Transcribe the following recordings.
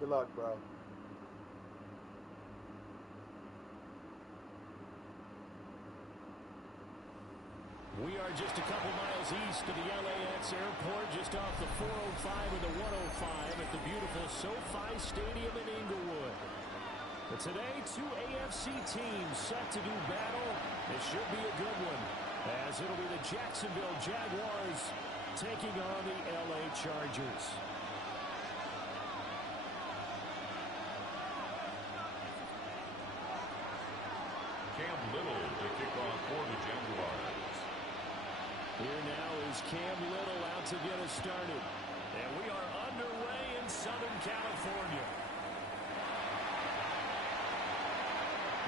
Good luck, bro. We are just a couple miles east of the LAX airport, just off the 405 and the 105 at the beautiful SoFi Stadium in Inglewood. But today, two AFC teams set to do battle. This should be a good one, as it'll be the Jacksonville Jaguars taking on the LA Chargers. Cam Little to kick off for the Jaguars. Here now is Cam Little out to get us started. And we are underway in Southern California.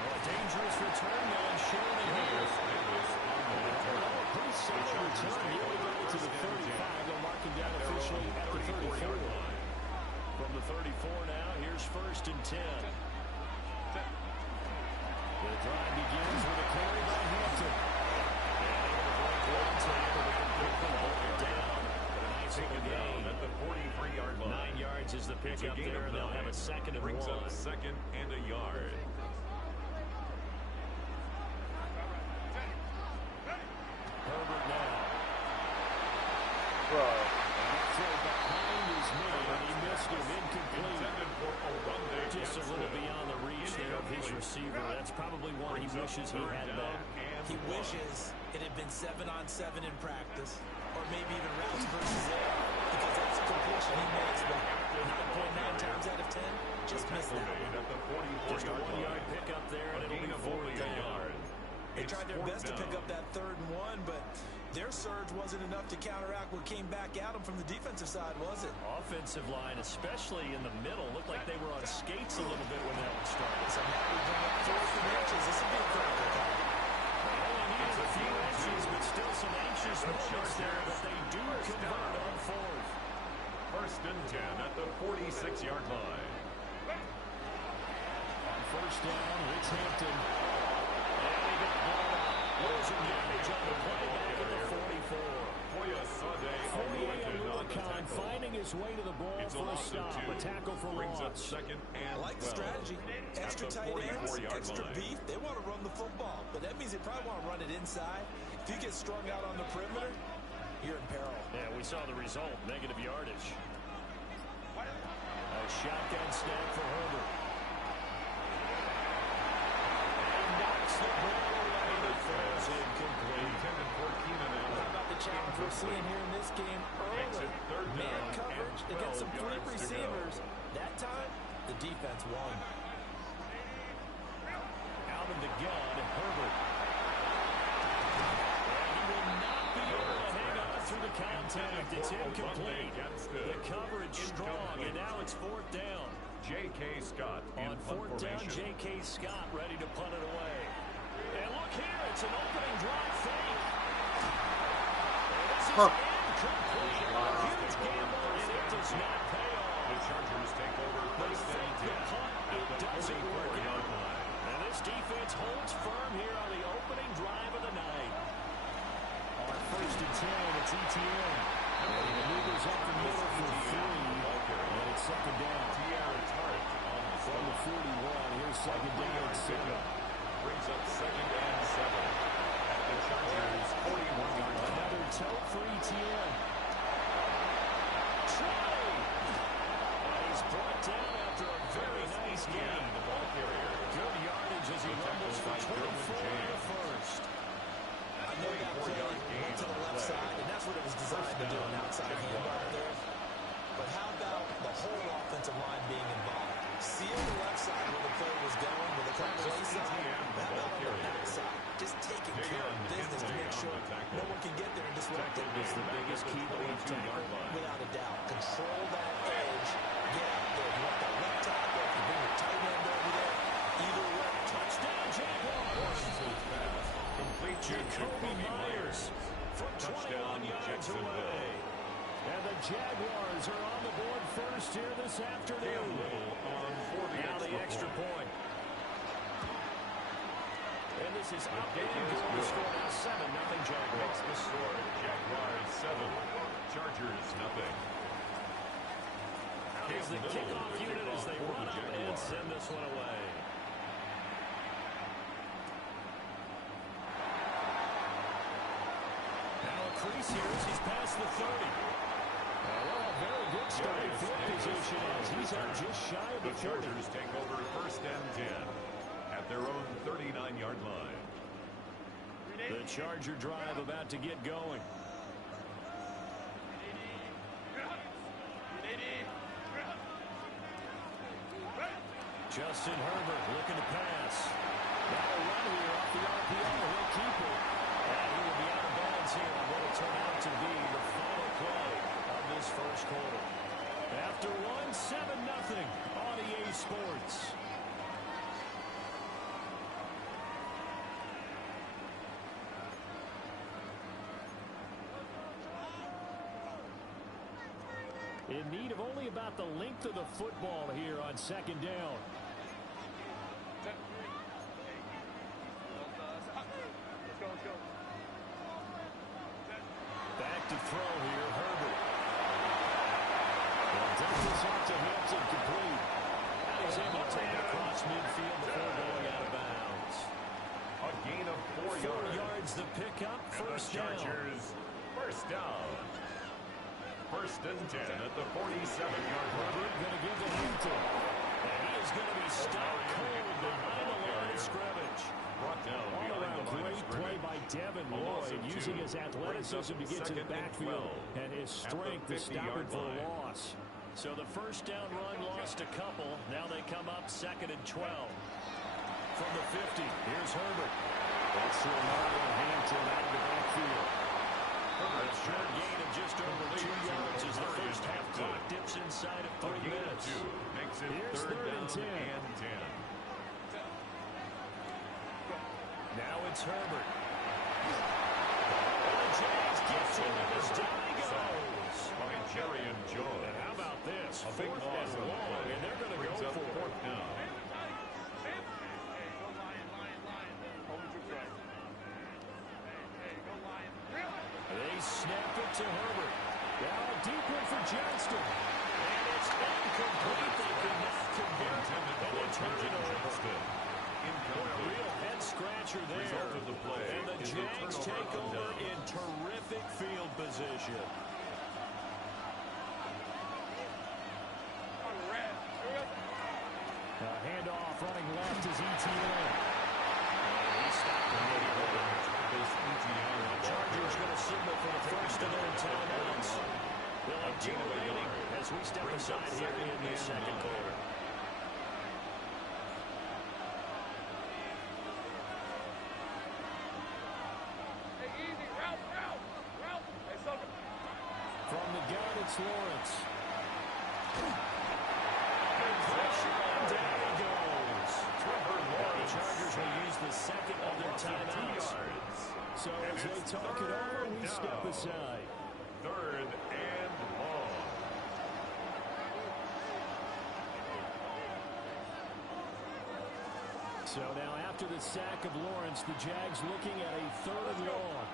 A dangerous return man shown in here. A pretty solid return. He only got it to the 35. They'll mark him down officially at the 34 line. From the 34 now, here's 1st and 10. The drive begins with a carry by Hampton. Down at the 43-yard line. 9 yards is the pick up there, and they'll have a 2nd and 1. Brings up 2nd and a yard. Herbert now. Bro. Throw behind his man, and he missed him. Incomplete. Just a little beyond the reach there of his receiver. That's probably one he wishes he had back. He wishes it had been 7-on-7 in practice, or maybe even routes versus air, because that's a completion he makes, but 9.9 times out of 10, just missed that one. Just a 1-yard pickup there, and it'll be 4th down. They tried their best to pick up that 3rd and 1, but their surge wasn't enough to counteract what came back at them from the defensive side, was it? Offensive line, especially in the middle, looked like they were on skates a little bit when that one started. So now we bring up 4th and inches. This will be a critical call. They only needed a few inches, but still some anxious moments there, but they do convert on 4th. 1st and 10 at the 46-yard line. On 1st down, it's Hampton. And he got ball out. Losing damage on the play back at the 44. Foye finding his way to the ball for a stop. A tackle for loss. I like the strategy. Extra tight ends, extra beef. They want to run the football, but that means they probably want to run it inside. If you get strung out on the perimeter, you're in peril. Yeah, we saw the result. Negative yardage. A shotgun snap for Herbert. And knocks the ball away. It falls incomplete. How about the challenge we're seeing here in this game early? Man coverage against some fleet receivers. That time, the defense won. Out of the gun, Herbert. And he will not be able to hang on through the contact. It's incomplete. The coverage strong, and now it's 4th down. J.K. Scott on 4th down, J.K. Scott ready to punt it away. And look here, it's an opening drive fake. This is incomplete. A huge gamble, and it does not pay off. The Chargers take over 1st and 10 at the 44-yard line. And this defense holds firm here on the opening drive of the night. On 1st and 10, it's ETN. And he maneuvers up the middle for 3. And it's 2nd down. From the 41, here's 2nd down and 7. Brings up 2nd and 7 at the Chargers 41-yard line. Another toe for ETN. Try! He's brought down after a very nice game. The ball carrier. Good yardage as he rumbles for 24 in the 1st. I know that play went to the left side, and that's what it was designed to do, an outside handoff there. But how about the whole offensive line being involved? See on the left side where the play was going, with the play side, how about on the backside? Just taking care of business to make sure no one can get there and disrupt it. It's the biggest key to the 2-yard line. Without a doubt. Control that edge. Get out there. You want that left tackle, if you bring your tight end over there, either way. Touchdown, Jaguars! Complete Jacoby Myers from 21 yards away. And the Jaguars are on the board first here this afternoon. Now the extra point. And this is up and going. The score now 7-0 Jaguars. The score, Jaguars 7, Chargers 0. Here's the kickoff unit as they run up and send this one away. Now a crease here as he's past the 30. Well, a very good starting field position as he's out just shy of the 30. Chargers take over first and 10 at their own 39-yard line. The Charger drive about to get going. Justin Herbert looking to pass. Now a run here off the RPO. He'll keep it. And he will be out of bounds here on what will turn out to be the final play of this first quarter. After one, 7-0 on EA Sports. In need of only about the length of the football here on second down. Back to throw here, Herbert. Well, dump this off to Hampton, complete. And he's able to take it across midfield before going out of bounds. A gain of 4 yards. 4 yards the pickup, first down. Chargers, first down. First and 10 at the 47-yard line. Herbert going to give to Hampton. And he is going to be stopped cold behind the line of scrimmage. Brought down All-around great play by Devin Lloyd, using his athleticism to get to the backfield and his strength to stop him for a loss. So the first down run lost a couple. Now they come up second and 12. From the 50, here's Herbert. That's to Mario Hampton out of the backfield. A short gain of just over 2 yards as the first half clock dips inside of 3 minutes. Makes it Here's third and 10. and 10. Now it's Herbert. And the Jags get to him as down he goes. By Jerry and Joe. And how about this? A big Fourth loss and on the long, play. and they're going to Brings go up for fourth it. down. They snap it to Herbert. Now a deep one for Johnston. And it's incomplete. They could not convert him. And they turn it over. Boy, a real head-scratcher there. Result of the play And the is a Jags turnover take on over down. in terrific field position. Handoff running left is ETN. And he stopped him with the Chargers going to signal for the first of their timeouts. They'll have 2 remaining as we step aside here in the second quarter. From the gun, it's Lawrence. Pressure, and down he goes. The Chargers will use the second of their timeouts. So as they talk it over, we step aside. Third and long. So now after the sack of Lawrence, the Jags looking at a third and long.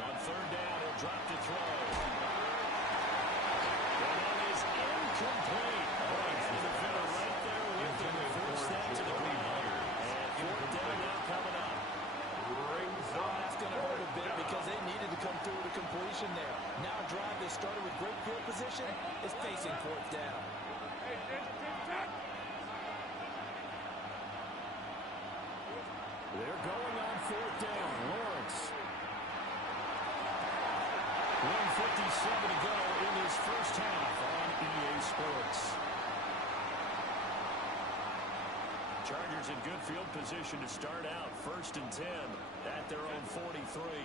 On third down, he'll drop to throw. And that is incomplete. And the defender right there with him to force that to the ground. And fourth down now coming up. That's going to hurt a bit because they needed to come through with a completion there. Now a drive that started with great field position is facing fourth down. They're going on fourth down. Lawrence. 1:57 to go in this first half on EA Sports. Chargers in good field position to start out. First and 10 at their own 43.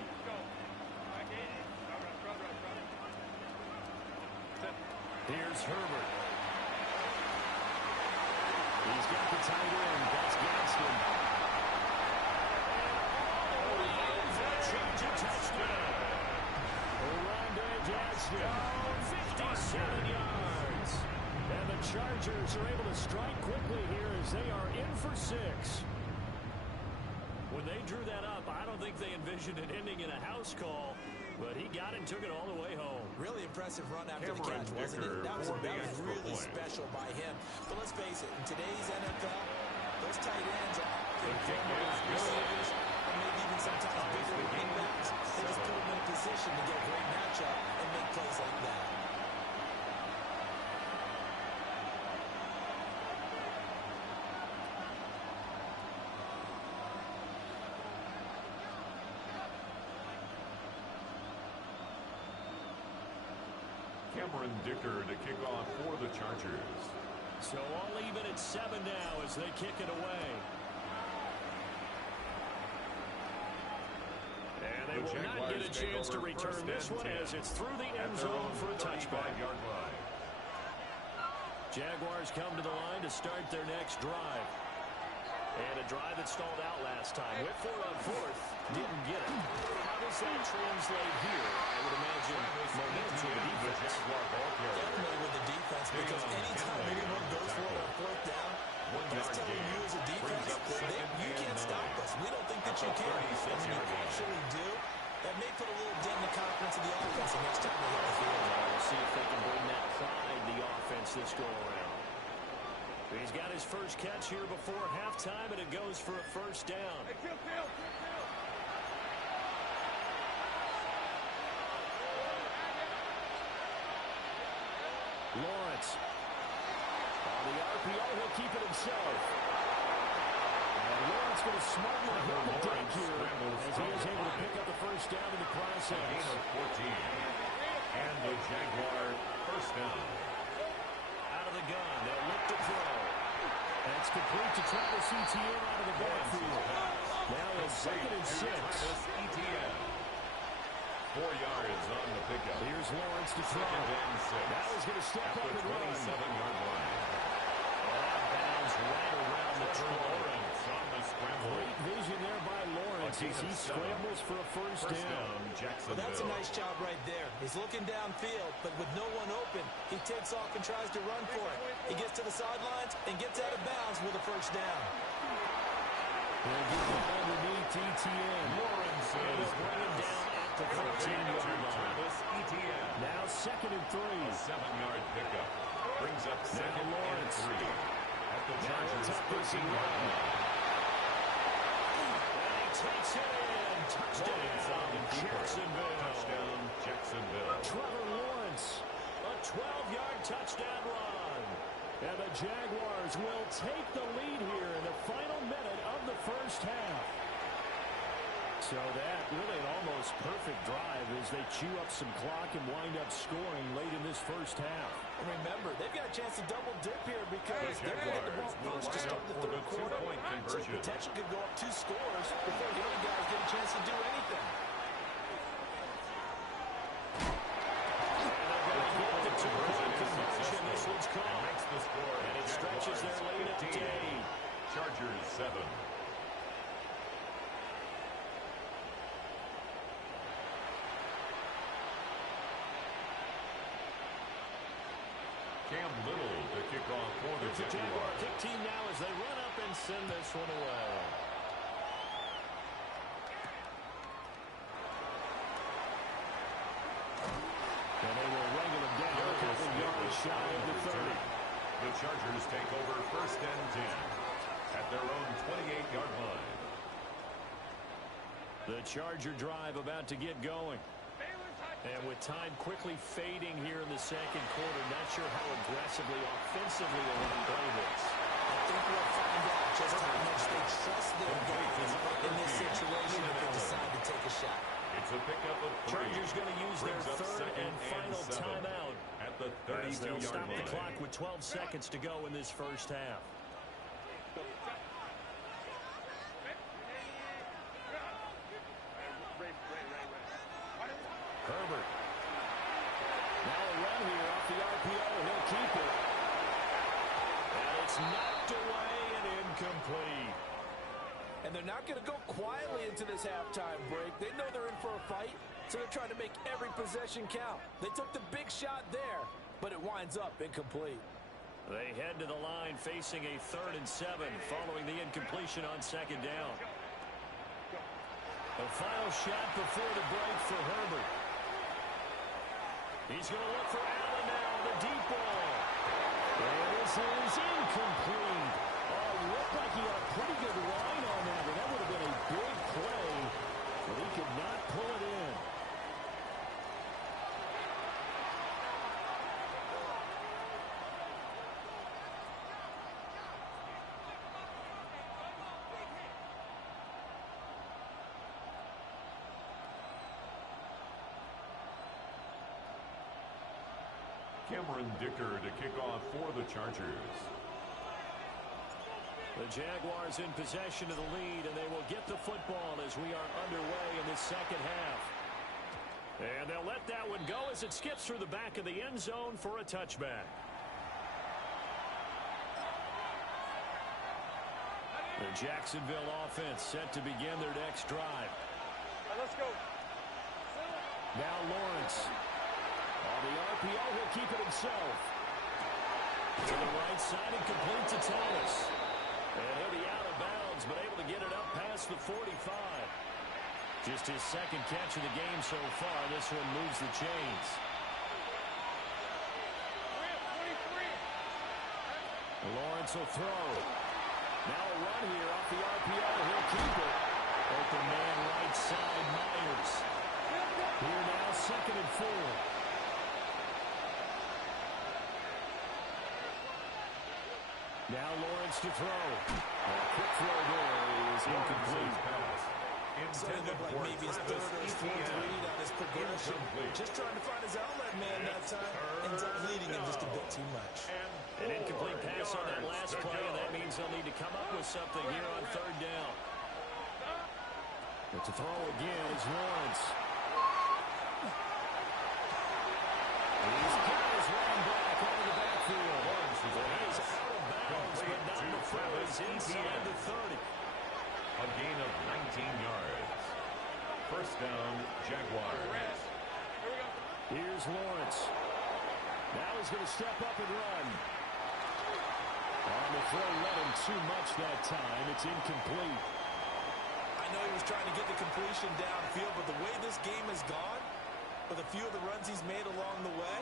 Here's Herbert. He's got the tight end. That's Johnston. Charger touchdown. Rondé Jackson, 57 yards. And the Chargers are able to strike quickly here as they are in for 6. When they drew that up, I don't think they envisioned it ending in a house call. But he got it and took it all the way home. Really impressive run after the catch, wasn't it? That was really special by him. But let's face it, in today's NFL, those tight ends are often receivers, or maybe even sometimes bigger running backs. They just put them in a position to get a great matchup and make plays like that. Cameron Dicker to kick off for the Chargers. So all even at 7 now as they kick it away. And they will not get a chance to return this one as it's through the end zone for a touchback. Jaguars come to the line to start their next drive. And a drive that stalled out last time. Went for it on fourth. Didn't get it. How does that translate here? I would imagine momentum to the defense. Definitely with the defense, because anytime anyone goes for it on fourth down, that's telling you as a defense that you can't stop us. We don't think that you can. And when you actually do, that may put a little dent in the confidence of the offense the next time they hit the field. We'll see if they can bring that pride, the offense, this go-around. He's got his first catch here before halftime, and it goes for a first down. Lawrence. On the RPO, he'll keep it himself. And Lawrence going to smartly hit the deck here as he is able to pick up the first down in the process. 14. And the Jaguar first down. Out of the gun, they'll look to throw. That's complete to Travis Etienne out of the backfield. Now it's 2nd and 6. 4 yards on the pickup. Here's Lawrence to throw. Now he's going to step up and run. 27-yard line. Bounds right around the Lawrence on the scramble. Great vision there by Lawrence as he scrambles for a first down. Well, that's a nice job right there. He's looking downfield, but with no one open, he takes off and tries to run for it. He gets to the sidelines and gets out of bounds with a first down. They'll get the ball underneath Etienne. Lawrence is bringing down at the 13-yard line. Now 2nd and 3. A 7-yard pickup. Brings up 2nd and 3. At the Chargers 13-yard line. And he takes it in. Touchdown, Jacksonville. Touchdown, Jacksonville. Trevor Lawrence, a 12-yard touchdown run. And the Jaguars will take the lead here in the final minute of the first half. So that really an almost perfect drive as they chew up some clock and wind up scoring late in this first half. And remember, they've got a chance to double dip here because they're going to get the ball first to start the third quarter. So the potential could go up 2 scores before the other guys get a chance to do anything. This one's caught. And it stretches their lead up to 8. Chargers 7. Cam Little to kick off for the Jaguars. Kick team now as they run up and send this one away. And they will wrangle him down a couple yards shy of the 30. The Chargers take over 1st and 10 at their own 28-yard line. The Charger drive about to get going. And with time quickly fading here in the second quarter, not sure how aggressively, offensively they want to play this. I think we'll find out just how much they trust their guys in this situation if they decide to take a shot. It's a pickup of 3. Chargers going to use their 3rd and final timeout. At the 32-yard line. Stop the clock with 12 seconds to go in this first half. Herbert. Now a run here off the RPO. He'll keep it. And it's knocked away and incomplete. And they're not going to go quietly into this halftime break. They know they're in for a fight, so they're trying to make every possession count. They took the big shot there, but it winds up incomplete. They head to the line facing a 3rd and 7 following the incompletion on 2nd down. The final shot before the break for Herbert. He's going to look for Allen now, the deep ball. And this is incomplete. Oh, looked like he had a pretty good line on that, and that would have been a big play, but he could not pull it in. Cameron Dicker to kick off for the Chargers. The Jaguars in possession of the lead, and they will get the football as we are underway in the second half. And they'll let that one go as it skips through the back of the end zone for a touchback. The Jacksonville offense set to begin their next drive. Let's go. Now Lawrence. On the RPO, he'll keep it himself. To the right side and complete to Thomas. And he'll be out of bounds, but able to get it up past the 45. Just his second catch of the game so far. This one moves the chains. Lawrence will throw. Now a run here off the RPO. He'll keep it. Open man right side, Myers. Here now, 2nd and 4. Now Lawrence to throw. A quick throw there is incomplete. Intended like maybe his third or his fourth read on his progression. Just trying to find his outlet man that time. Ends up leading him just a bit too much. An incomplete pass on that last play, and that means they'll need to come up with something here on 3rd down. But to throw again is Lawrence. He's got his running back out of the backfield. He is out of bounds, but not before he's inside the 30. A gain of 19 yards. 1st down, Jaguars. Here's Lawrence. Now he's going to step up and run. On the throw, let him too much that time. It's incomplete. I know he was trying to get the completion downfield, but the way this game has gone, with a few of the runs he's made along the way,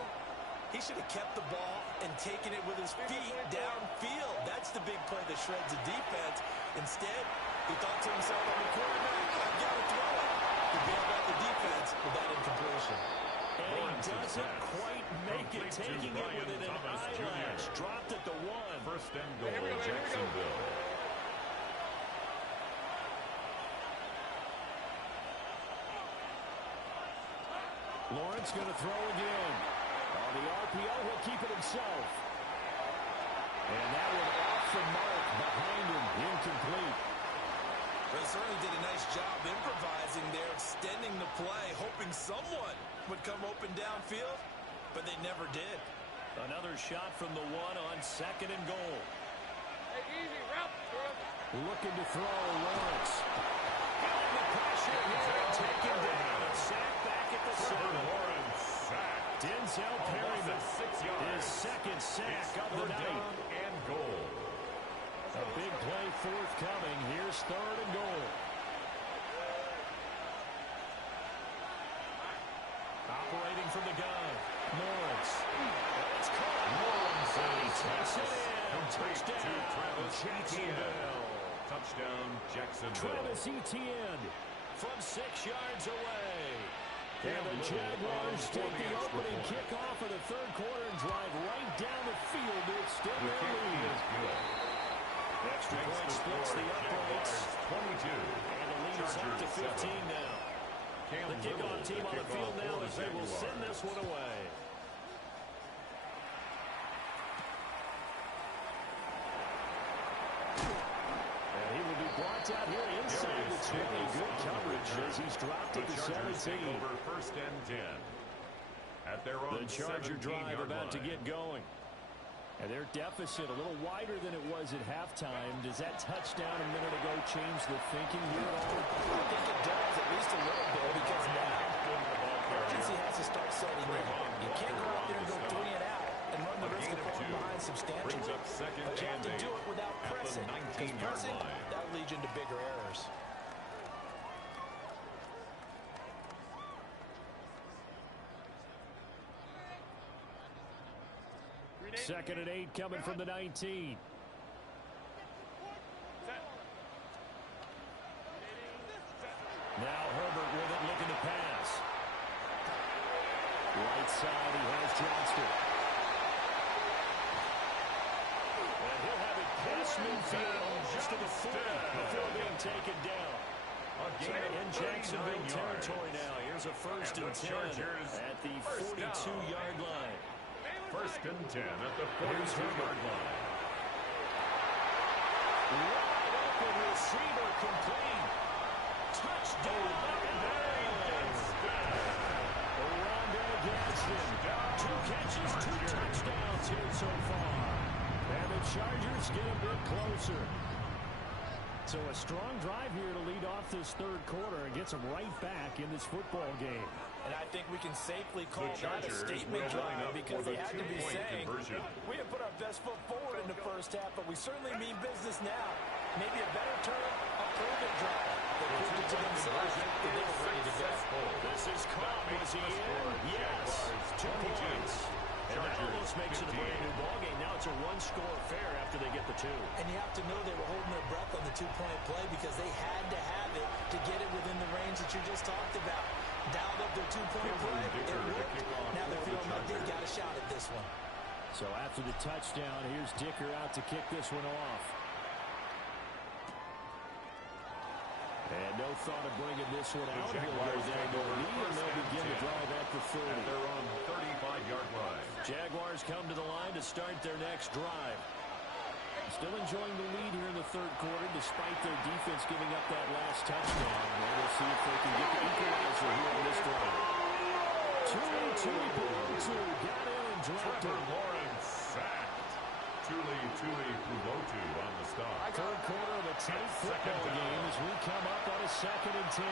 he should have kept the ball and taken it with his feet downfield. That's the big play that shreds the defense. Instead, he thought to himself, I'm a quarterback, I've got to throw it. He bailed out the defense with that incompletion. And he doesn't quite make it, taking it within an eyelash. Dropped at the 1. 1st and goal, Jacksonville. Lawrence going to throw again. On the RPO, he'll keep it himself. And that one off the mark behind him, incomplete. They certainly did a nice job improvising there, extending the play, hoping someone would come open downfield, but they never did. Another shot from the 1 on 2nd and goal. Hey, easy, route. Looking to throw, Lawrence. Feeling the pressure here, taken down. Sack back at the 7. Lawrence sacked. Denzel Perryman, 6 yards. his second sack of the night. And goal. A big play forthcoming. Here's 3rd and goal. Operating from the gun. Lawrence. It's caught. Lawrence Takes it in. complete to Travis Jacksonville. Etienne. Touchdown, Jacksonville. Travis Etienne from 6 yards away. And the Jaguars take the opening kickoff of the 3rd quarter and drive right down the field to extend The their kick lead. is good. Extra point splits the uprights. 22. And the lead is up to 15 now. The kickoff team on the field now as they will send this one away. And he will be blocked out here inside the 20. Good coverage as he's dropped at the 17. Over 1st and 10. At their own The Charger drive about to line. get going. And their deficit a little wider than it was at halftime. Does that touchdown a minute ago change the thinking here at all? I think it does, at least a little bit, because now urgency has to start setting in. You can't go out there and go 3 and out and run the risk of falling behind substantially. Brings up 2nd But you have and to do 8 it without at the pressing. Because 19-yard pressing, line. that leads you into bigger errors. 2nd and 8 coming from the 19. Now Herbert with it, looking to pass. Right side, he has Johnston. And he'll have it past midfield almost to the 40 before being taken down. So in Jacksonville territory now. Here's a 1st and 10 at the 42-yard line. 1st and 10 at the 42-yard line. Wide open receiver complete. Touchdown, Rondell Gadsden. 2 catches, 2 touchdowns here so far. And the Chargers get a bit closer. So a strong drive here to lead off this 3rd quarter and gets them right back in this football game. And I think we can safely call that a statement drive because they had to be saying, we have put our best foot forward in the 1st half, but we certainly mean business now. Maybe a better term, a prove-it drive. They proved it to themselves that they were ready to go. This is Cobb. Was he in? Yes. 2 points. And that almost makes it a brand new ballgame. Now it's a 1-score affair after they get the 2. And you have to know they were holding their breath on the 2-point play because they had to have it to get it within the range that you just talked about. Dialed up their 2-point play. It worked. Now they're feeling like they've got a shot at this one. So after the touchdown, here's Dicker out to kick this one off. And no thought of bringing this one out. He'll go down to the lead, and they'll begin the drive at the 30. And they're on 35-yard line. Jaguars come to the line to start their next drive. Still enjoying the lead here in the 3rd quarter, despite their defense giving up that last touchdown. And we'll see if they can get the equalizer here in this drive. Tuli got in and dropped it. Lawrence sacked. Tuli Pulotu on the stop. 3rd quarter of a tight football game as we come up on a 2nd and 10.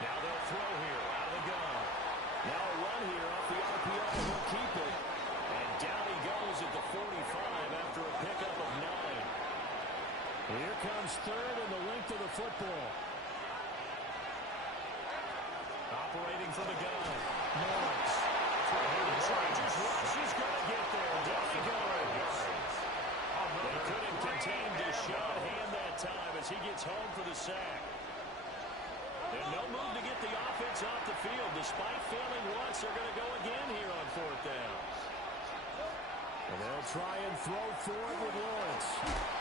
Now they'll throw here out of the gun. Now a run here off the RPO. He'll keep it. And down he goes at the 45 after a pickup of 9. Here comes 3rd and the length of the football. Operating from the gun. Lawrence. The Chargers rush. He's going to get there. Down he goes. They couldn't contain Deshaun Hand that time as he gets home for the sack. And no move to get the offense off the field. Despite failing once, they're going to go again here on 4th down. And they'll try and throw for it with Lawrence.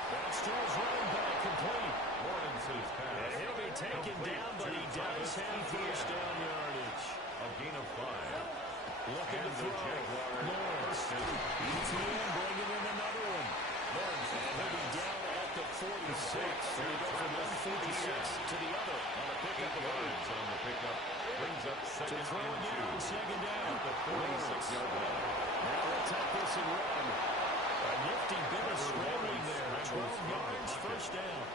That's to his running back, complete. Lawrence's pass. And he'll be taken down, but he does have 1st down yardage. A gain of 5. Looking to throw. Lawrence. ETN bringing in another one. Lawrence, and he'll be down at the 46. They go from 146 to the other on a pickup of 8. On the pickup. Brings up 2nd to throw again on 2nd down. At the 46-yard line. Now they'll take this and run. A nifty bit of scrambling there. 12 yards, 1st down.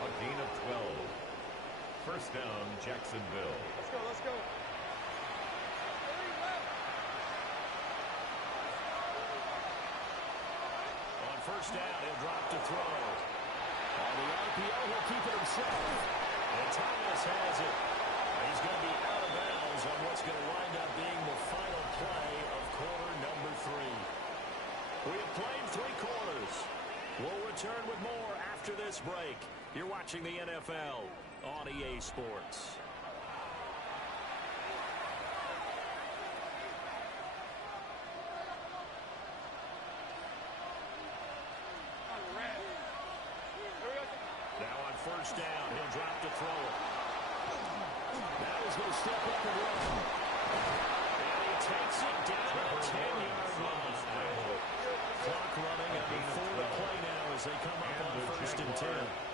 A gain of 12. 1st down, Jacksonville. Let's go. On 1st down, he'll drop to throw. On the RPO, he'll keep it himself. And Thomas has it. He's going to be out of bounds on what's going to wind up being the final play of quarter number 3. We have played 3 quarters. We'll return with more after this break. You're watching the NFL on EA Sports. Now on 1st down, he'll drop to throw it. Now he's going to step up and run. And he takes it down at the 10-yard line. Clock running and before the play now as they come up on 1st and 10.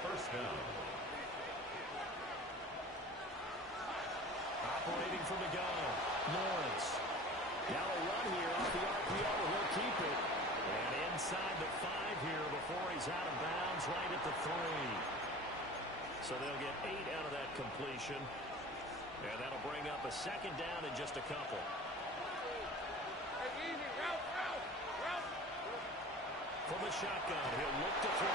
1st down. Operating from the gun, Lawrence. Now a run here off the RPO. He'll keep it. And inside the 5 here before he's out of bounds right at the 3. So they'll get 8 out of that completion. And that'll bring up a 2nd down in just a couple. Hey, easy. Route. From the shotgun, he'll look to throw.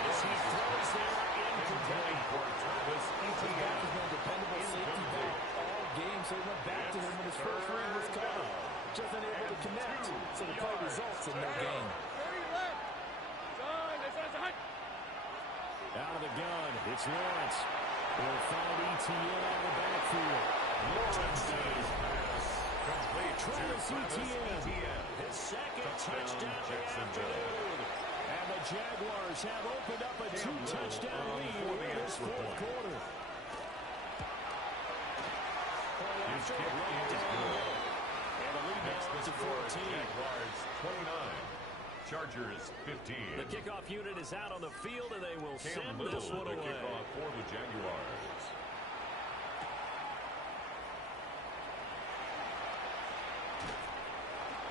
As he throws there, incomplete. Travis Etienne. He's been a dependable safety back all game, so he went back to him when his first read was covered. Just unable to connect, so the play results in no gain. Out of the gun, it's Lawrence. Will find ETN out of the backfield. Lawrence is pass. Complete to Travis Travis Etienne. His second touchdown of the Jacksonville. afternoon. And the Jaguars have opened up a two-touchdown lead in this fourth quarter. His kick is good. And the lead Makes now the to score 14. Jaguars 29. Chargers 15. The kickoff unit is out on the field, and they will Cam send Little, this one the away. kickoff for the Jaguars.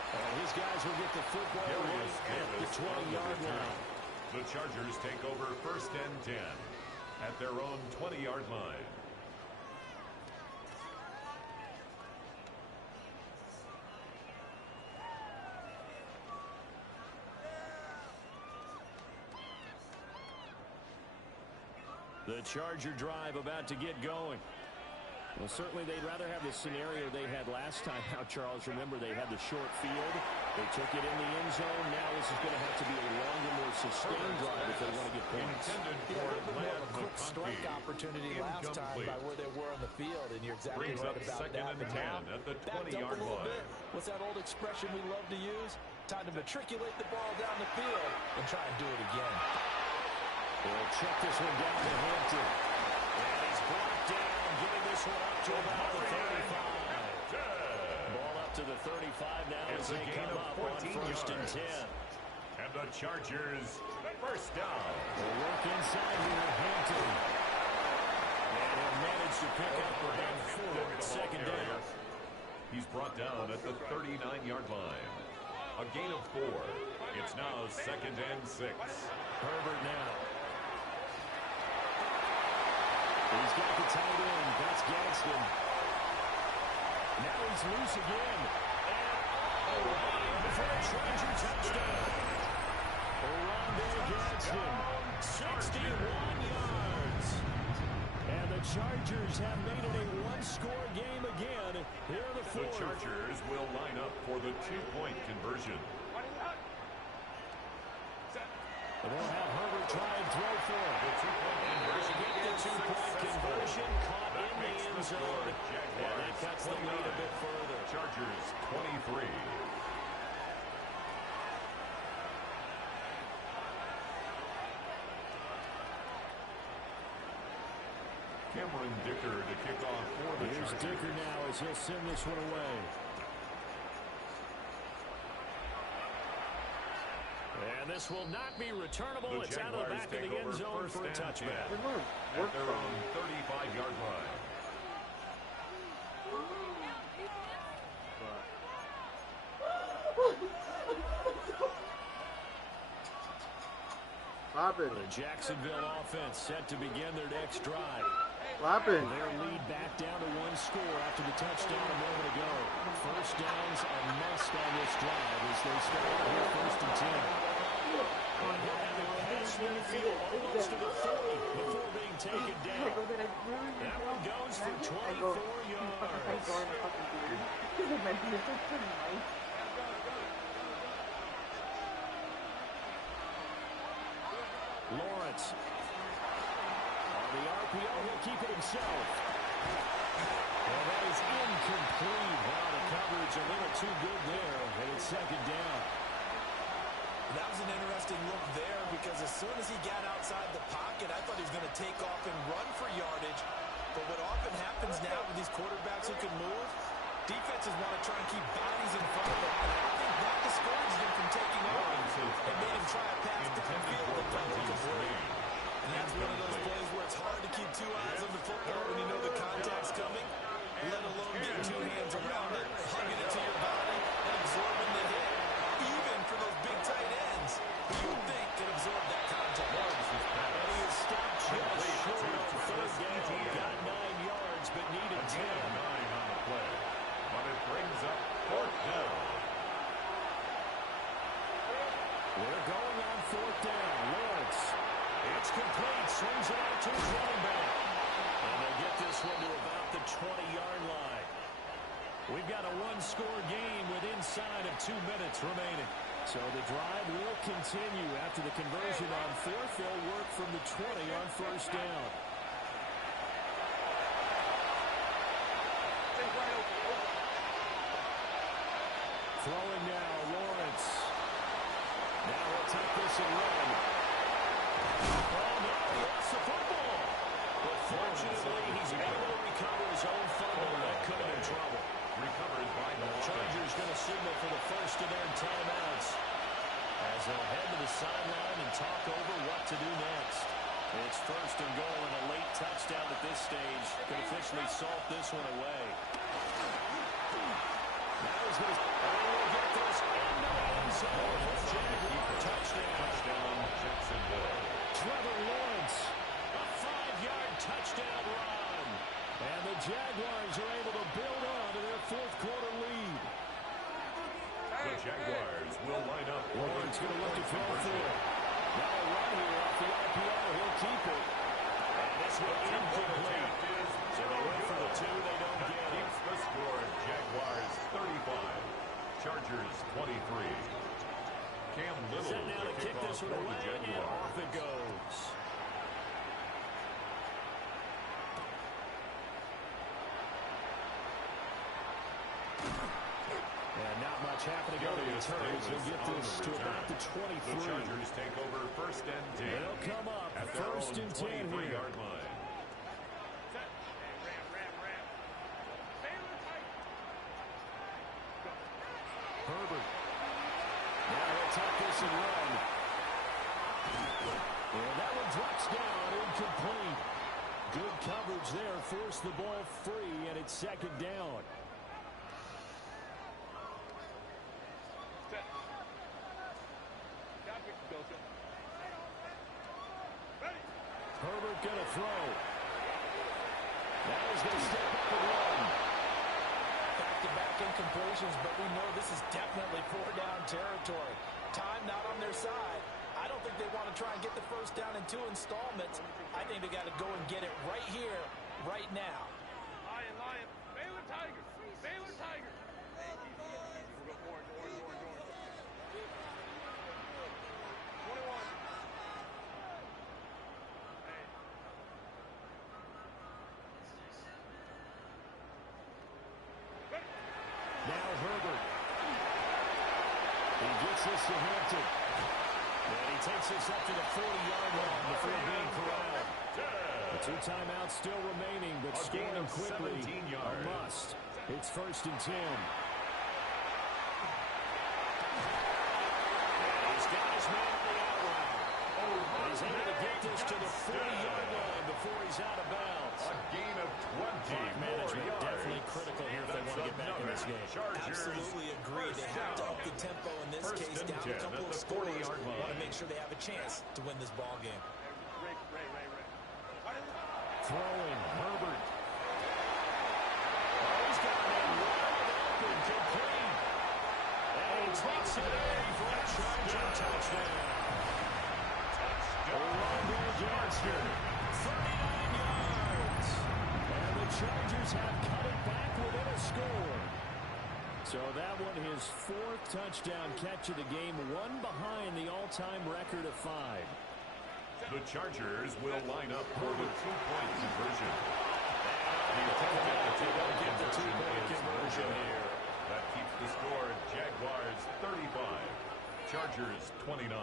And his guys will get the football Darius right at the Davis on the 20-yard return. line. The Chargers take over first and 10 at their own 20-yard line. The Charger drive about to get going. Well, certainly they'd rather have the scenario they had last time out, Charles. Remember, they had the short field. They took it in the end zone. Now this is going to have to be a longer, more sustained drive if they want to get points. Intended Yeah, for a little bit more Led of a quick strike McConkey. opportunity last time by where they were on the field, and you're exactly Brings right up about second that. and But 10 now, at the backed up a 20-yard little line. bit. What's that old expression we love to use? Time to matriculate the ball down the field and try and do it again. They'll check this one down to Hampton. And he's blocked down, getting this one up to about the 35. Ball up to the 35 now as It's a they gain come of up on 14 first and yards. 10. And the Chargers first down. They'll work inside here at Hampton. And he'll manage to pick up about 4 at second down. He's brought down at the 39-yard line. A gain of 4. It's now second and 6. Herbert now. He's got the tight end. That's Gadsden. Now he's loose again. And O'Reilly for a Charger touchdown. O'Reilly Gadsden, 61 yards. And the Chargers have made it a one-score game again here in the The fourth. Chargers will line up for the two-point conversion. And they'll have Herbert try and throw for it. The two-point conversion Get the is two-point successful. conversion, caught That in the makes end the zone. score And that Jaguars cuts the lead a bit further. Chargers 23. Cameron Dicker to kick off for the Here's Chargers. Dicker now as he'll send this one away. And this will not be returnable. The It's out of the Jaguars back of take the end over zone first for a and touchback. 10 at their own 35-yard line. The Jacksonville offense set to begin their next drive. Happened. Their lead back down to one score after the touchdown a moment ago. First downs a must on this drive as they start out here first and 10. And he'll have it past midfield almost to the 40 before being taken down. That one goes for 24 yards. Lawrence. On the RPO, he'll keep it himself. Well, that is incomplete. Wow, the coverage a little too good there, and it's second down. That was an interesting look there because as soon as he got outside the pocket, I thought he was going to take off and run for yardage. But what often happens now with these quarterbacks who can move, defenses want to try and keep bodies in front of them. And I think that discouraged him from taking off and made him try a pass downfield that finally complete. And that's one of those plays where it's hard to keep two eyes on the football when you know the contact's coming, let alone getting two hands around it, hugging it to your body, and absorbing the hit. Even for those big tight ends, who you would think could absorb that contact. And he is stopped just short on third down. Got 9 yards, but needed 10. 9 on the play. But it brings up fourth down. We're going on fourth down. Lawrence. It's complete. Swings it out to his running back. And they get this one to about the 20-yard line. We We've got a one-score game with inside of 2 minutes remaining. So the drive will continue after the conversion on fourth. They'll work from the 20 on first down. Throwing now, Lawrence. Now he'll take this and run. Oh, no, he lost the football. But fortunately, he's able to recover his own fumble. That could have been trouble. Recovered by the Chargers going to signal for the first of their timeouts as they'll head to the sideline and talk over what to do next. It's first and goal and a late touchdown at this stage could officially salt this one away. Now he's going to get this into the end zone for Jaguar touchdown. Jacksonville. Trevor Lawrence, a 5-yard touchdown run. And the Jaguars are able to build on to their fourth quarter lead. The Jaguars will line up. Lawrence going to look to throw for it. Now a run here off the RPO. He'll keep it. And this one incomplete. So they went for the 2. They don't get it. Keeps the score. Jaguars 35. Chargers 23. Cam Little Set now to kick this one away, and off it goes. And not much happening on the returns. He'll get this to about the 23. The Chargers take over first and 10. They'll come up at first their own and 10 here. 23-yard line. Herbert. Now he'll take this and run. And that one drops down, incomplete. Good coverage there, forced the ball free, and it's second down. Herbert going to throw. Now he's going to step up and run. Back-to-back incompletions, but we know this is definitely four-down territory. Time not on their side. I don't think they want to try and get the first down in 2 installments. I think they got to go and get it right here, right now. Lion. Baylor Tigers. Baylor Tigers. We'll go orange. 21. Now Herbert. He gets this to Hampton. And he takes this up to the 40-yard line before being corralled. The 2 timeouts still remaining, but scoring quickly a must. It's first and 10. He's got his man on the out route. He's able to get this to the 40-yard line before he's out of bounds. A gain of 20 management yards. definitely critical here if they want to get back in this game. Absolutely agree. They have to up the tempo in this case, down a couple of scores. Want to make sure they have a chance to win this ball game. Throwing, Herbert. Oh, he's got it wide open, complete. And he takes it in for a Charger touchdown. Orlando Johnson, 39 yards. And the Chargers have cut it back within a score. So that one, his 4th touchdown catch of the game, one behind the all-time record of 5. The Chargers will line up for the 2-point conversion. The attempt to get the 2-point conversion here. That keeps the score. Jaguars 35. Chargers 29.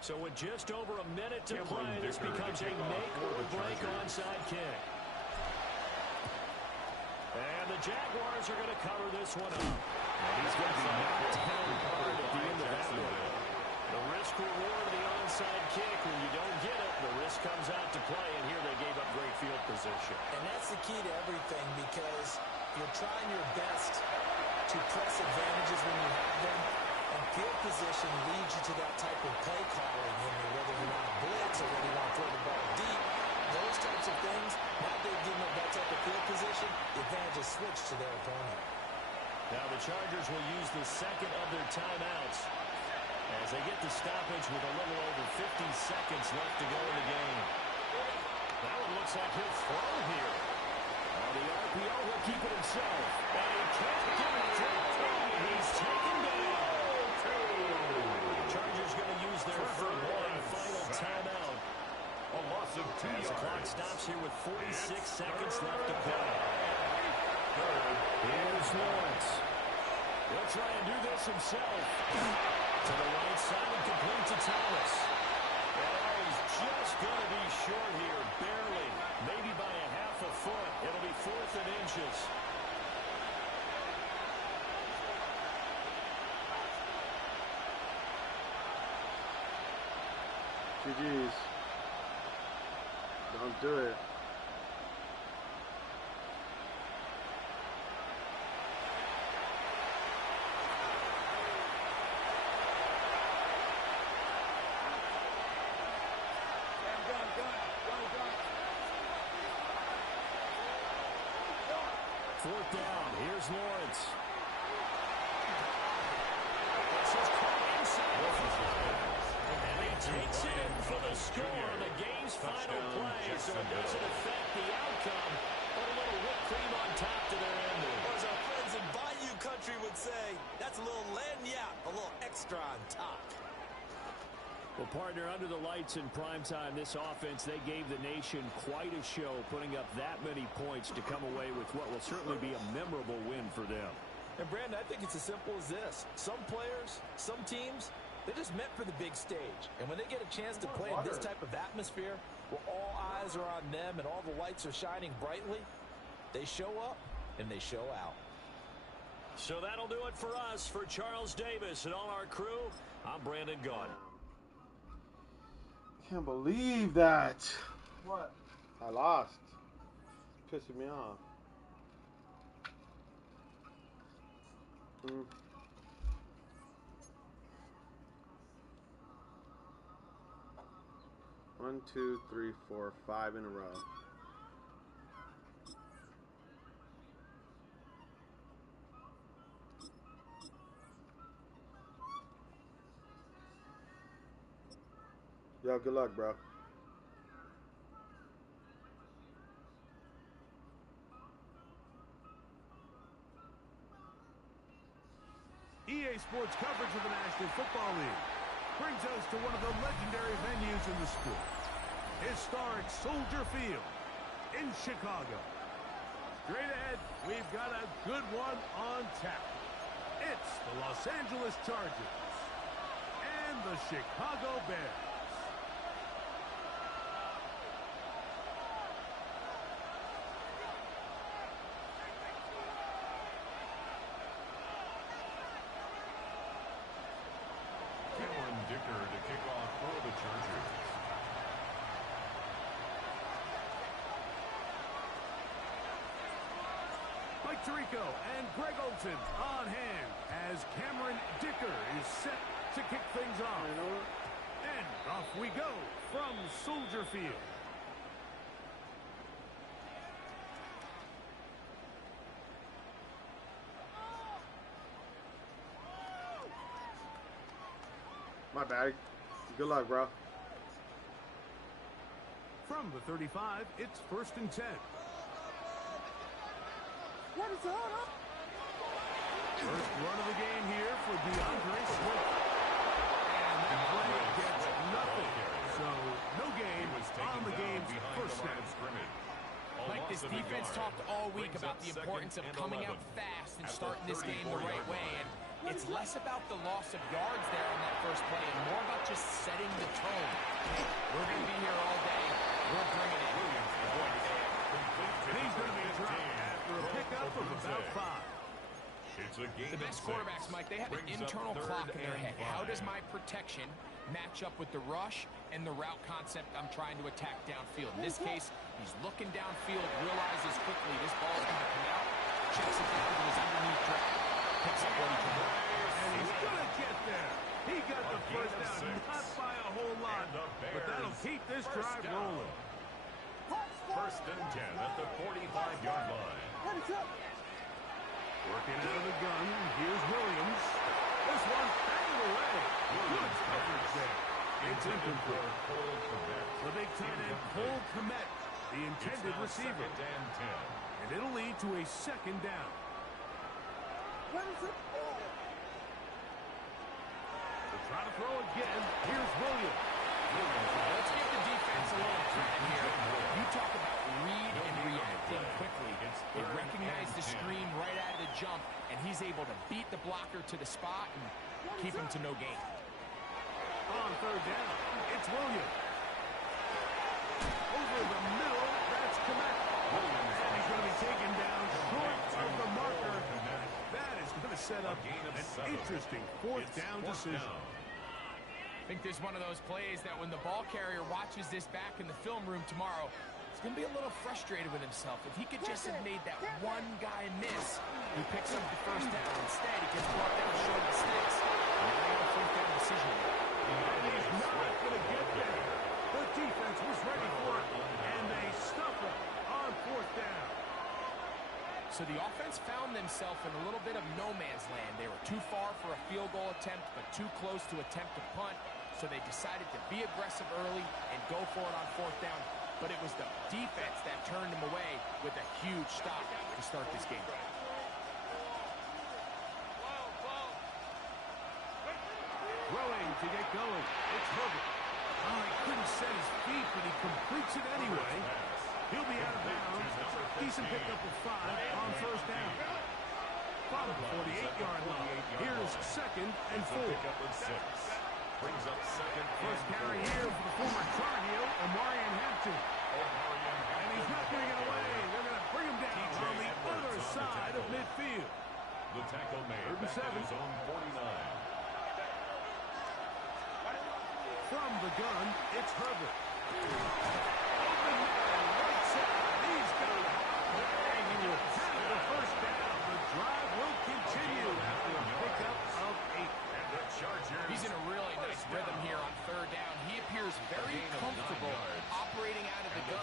So with just over a minute to play, this becomes a make-or-break onside kick. And the Jaguars are going to cover this one up. And he's going to be knocked down hard at the end of that one. The risk-reward of the onside kick, when you don't get it, the risk comes out to play, and here they gave up great field position. And that's the key to everything, because you're trying your best to press advantages when you have them. And field position leads you to that type of play calling, whether you want to blitz or whether you want to throw the ball deep. Those types of things, now they've given up that type of field position, the advantage is switched to their opponent. Now the Chargers will use the second of their timeouts. As they get the stoppage with a little over 50 seconds left to go in the game. That one looks like he'll throw here. On the RPO, he'll keep it himself. And he can't get it through. He's taken down. Chargers going to use their third and final timeout. A loss of 2 yards. As the clock stops here with 46 seconds left to play. Here's Lawrence. He'll try and do this himself. To the right side and complete to Thomas. And he's just going to be short here, barely. Maybe by a half a foot. It'll be 4th and inches. GG's. Don't do it. Fourth down. Here's Lawrence. This is caught inside the 5. And he takes it in for the score. The game's final play. So it doesn't affect the outcome. But a little whipped cream on top to their ending. Or as our friends in Bayou Country would say, that's a little lagniappe, a little extra on top. Well, partner, under the lights in primetime, this offense, they gave the nation quite a show, putting up that many points to come away with what will certainly be a memorable win for them. And, Brandon, I think it's as simple as this. Some players, some teams, they're just meant for the big stage. And when they get a chance to play in this type of atmosphere, where all eyes are on them and all the lights are shining brightly, they show up and they show out. So that'll do it for us. For Charles Davis and all our crew, I'm Brandon Gaudin. Can't believe that. What? I lost. It's pissing me off. One, two, three, four, 5 in a row. Yo, good luck, bro. EA Sports coverage of the National Football League brings us to one of the legendary venues in the sport, historic Soldier Field in Chicago. Straight ahead, we've got a good one on tap. It's the Los Angeles Chargers and the Chicago Bears. Dicker to kick off for the Chargers. Mike Tirico and Greg Olsen on hand as Cameron Dicker is set to kick things off. And off we go from Soldier Field. My bad. Good luck, bro. From the 35, it's 1st and 10. First run of the game here for DeAndre Swift. And that play gets nothing. So, no game on the game's first snap. Like this defense talked all week about the importance of coming out fast and starting this game the right way. And it's less about the loss of yards there on that first play and more about just setting the tone. We're going to be here all day. We're bringing it. He's going to be dropped after a pickup of about 5. It's a game. The best quarterbacks, Mike, they have an internal clock in their head. How does my protection match up with the rush and the route concept I'm trying to attack downfield? In this case, he's looking downfield, realizes quickly this ball's going to come out, checks it down to his underneath drag, picks up what he can do. And he's going to get there. He got the first down, not by a whole lot, but that'll keep this drive rolling. 1st and 10 at the 45-yard line. Working out of the gun, here's Williams. This one batted away. Good coverage there. It's incomplete. The big tight end, Cole Kmet, the intended receiver. And it'll lead to a second down. They'll try to throw again. Here's Williams. Let's give the defense a little credit here. You talk about read and reacting quickly. They recognize the screen right out of the jump, and he's able to beat the blocker to the spot and keep him to no gain. On third down, it's Williams. Over the middle, that's Kmet. And he's going to be taken down short of the marker. That is going to set up an interesting fourth down decision. I think there's one of those plays that when the ball carrier watches this back in the film room tomorrow, he's going to be a little frustrated with himself. If he could just have made that one guy miss, he picks up the first down. Instead, he gets brought down short of the sticks. And now a fourth down decision. And he's not going to get there. The defense was ready for it, and they stuff it on fourth down. So the offense found themselves in a little bit of no man's land. They were too far for a field goal attempt, but too close to attempt a punt. So they decided to be aggressive early and go for it on fourth down. But it was the defense that turned them away with a huge stop to start this game. Throwing to get going. It's Herbert. Oh, he couldn't set his feet, but he completes it anyway. He'll be out of bounds. Decent pickup of 5 on first down. From the 48-yard line. Here's second and 4. Brings up second. First carry here for the former Tar Heel, Omarion Hampton. And he's not going to get away. They're going to bring him down on the other side of midfield. The tackle made back at his own 49. From the gun, it's Herbert. Open man, right side. He's got it. And he will have the first down. The drive will continue after a pickup of 8. And the Chargers. He's in a really nice rhythm here on third down. He appears very comfortable operating out of the gun.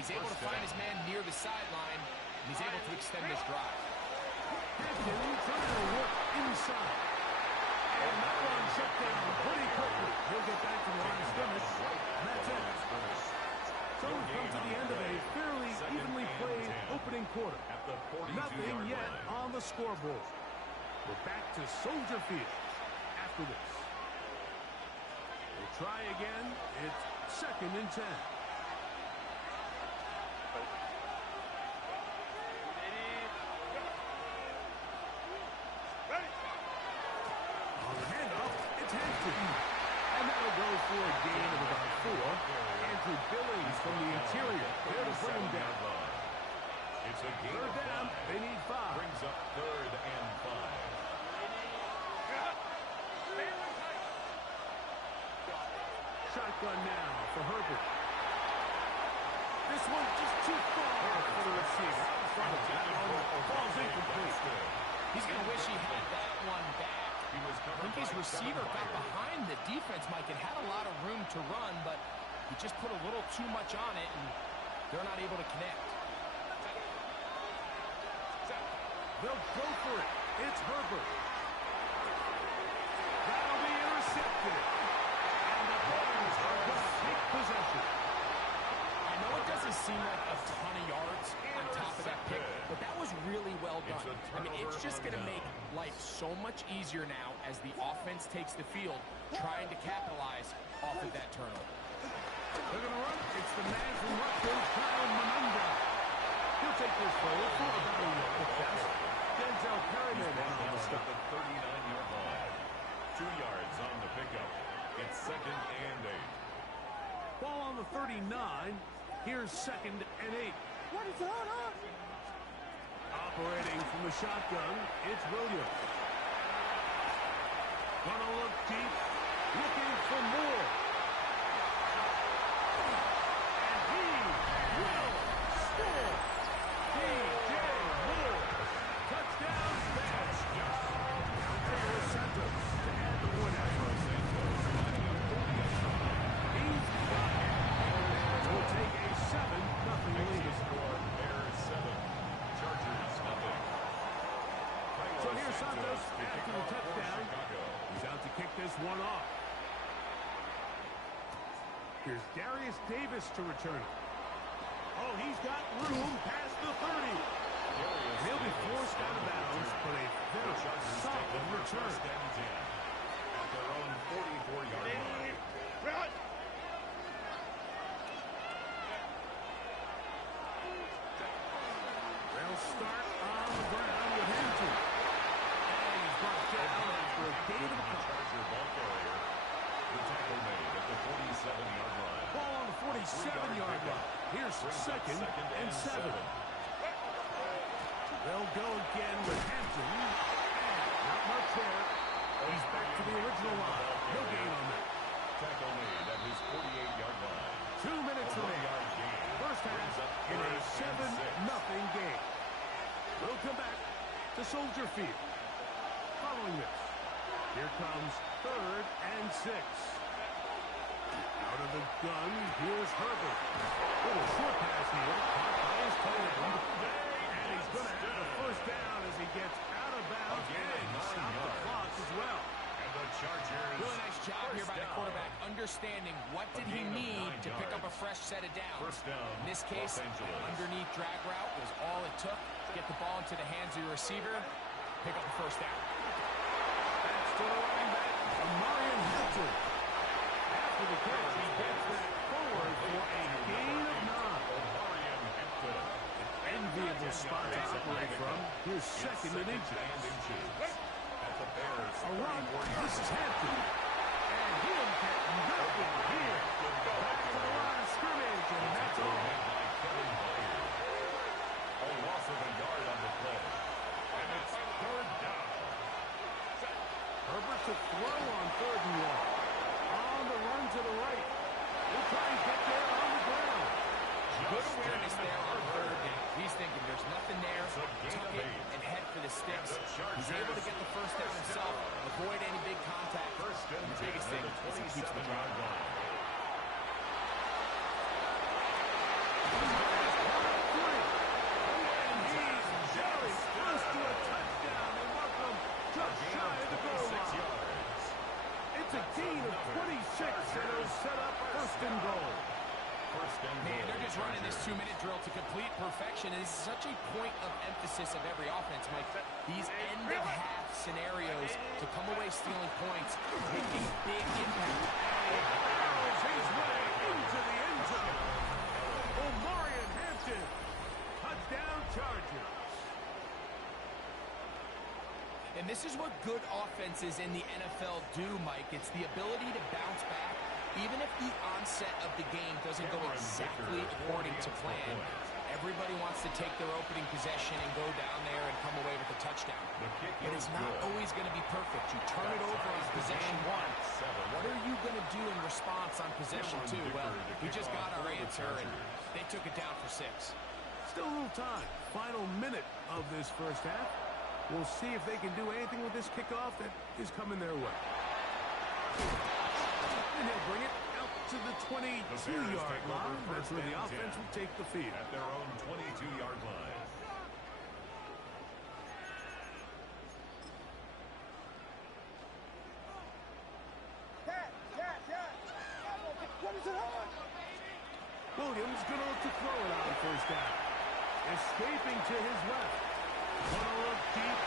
He's able to find his man near the sideline, and he's able to extend this drive. Hampton trying to work inside. And that one shut down pretty quickly. He'll get back to the line of scrimmage. And that's it. So we've come to the end of a fairly evenly played opening quarter. Nothing yet on the scoreboard. We're back to Soldier Field after this. We'll try again. It's second and 10. On the handoff, it's Hampton. And that'll go for a gain of about 4. Andrew Billings from the interior. There to bring him down. It's a gain Third of down. 5. They need 5. Brings up third and 5. Shotgun now for Herbert. This one just too far for the receiver. Out in front of that one. Ball's incomplete. He's going to wish he had that one back. I think his receiver got behind the defense, Mike, and had a lot of room to run, but he just put a little too much on it, and they're not able to connect. They'll go for it. It's Herbert. That'll be intercepted. And the Bears are going to take possession. I know it doesn't seem like a ton of yards on top of that pick, but that was really well done. I mean, it's just going to make life so much easier now as the offense takes the field, trying to capitalize off of that turnover. They're going to run. It's the man from Rutgers, Kyle Manunga. He'll take this forward for about a yard at best. Denzel Perryman on the stop. The 39-yard line. 2 yards on the pickup. It's second and 8. Ball on the 39. Here's second and 8. What is going on? Operating from the shotgun, it's Williams. Gonna look deep, looking for more. And he will score. DJ Moore. Touchdown, Bears. Taylor Santos to add the point after. He's got it. Bears will take a 7-0 lead. Bears 7. Chargers nothing. So here's Santos after the touchdown. He's out to kick this one off. Here's Darius Davis to return it. Oh, he's got room past the 30. And he'll be forced out of bounds, but a very solid return. At their own 44-yard line. They'll start on the ground with Hampton. And he's brought down after a gain of a couple. Charger ball carrier. The tackle made at the 47-yard line. Ball on the 47-yard line. Here's second and 7. They'll go again with Hampton. Not much there. He's back to the original line. No gain on that. Tackle made at his 48-yard line. 2 minutes remaining. First half in a 7-0 game. We'll come back to Soldier Field. Following this, here comes 3rd and 6. Out of the gun, here's Herbert. Little short pass here, caught by his tight end. And he's going to have the first down as he gets out of bounds and stop the clock as well. And the Chargers. Really nice job here by the quarterback, understanding what did he need to pick up a fresh set of downs. First down, In this case, Los underneath drag route was all it took to get the ball into the hands of your receiver, pick up the first down. That's to the running back, Marion Hampton. After the catch, he gets that forward for a gain of 9. Enviable spot to operate from. Here's second and inches. At the Bears. A run. This is Hampton. And he'll get nothing here. Back to the line of scrimmage, and that's all. A loss of a yard on the play. And it's 3rd down. Herbert to throw on 3rd and 1. On the run to the right. He'll try and get there on the ground. Good awareness there on 3rd down. He's thinking there's nothing there. Tuck it and head for the sticks. He's able to get the first down himself, avoid any big contact. And the biggest thing is he keeps the drive going. And he's very close to a touchdown. And Markham just shy of the goal line. It's a gain of 26, and it'll set up 1st and goal. Man, they're just running this 2-minute drill to complete perfection. This is such a point of emphasis of every offense, Mike. These end-of-half scenarios to come away stealing points, making big impact. He barrels his way into the end zone. Marion Hampton, touchdown Chargers. And this is what good offenses in the NFL do, Mike. It's the ability to bounce back, even if the onset of the game doesn't go exactly according to plan. Everybody wants to take their opening possession and go down there and come away with a touchdown. But it's not always going to be perfect. You turn it over on possession 1. What are you going to do in response on possession 2? Well, we just got our answer, and they took it down for 6. Still a little time. Final minute of this first half. We'll see if they can do anything with this kickoff that is coming their way. And he'll bring it out to the 22-yard line. That's where the offense will take the field. At their own 22-yard line. Williams going to look to throw it on 1st down. Escaping to his left. Going to look deep.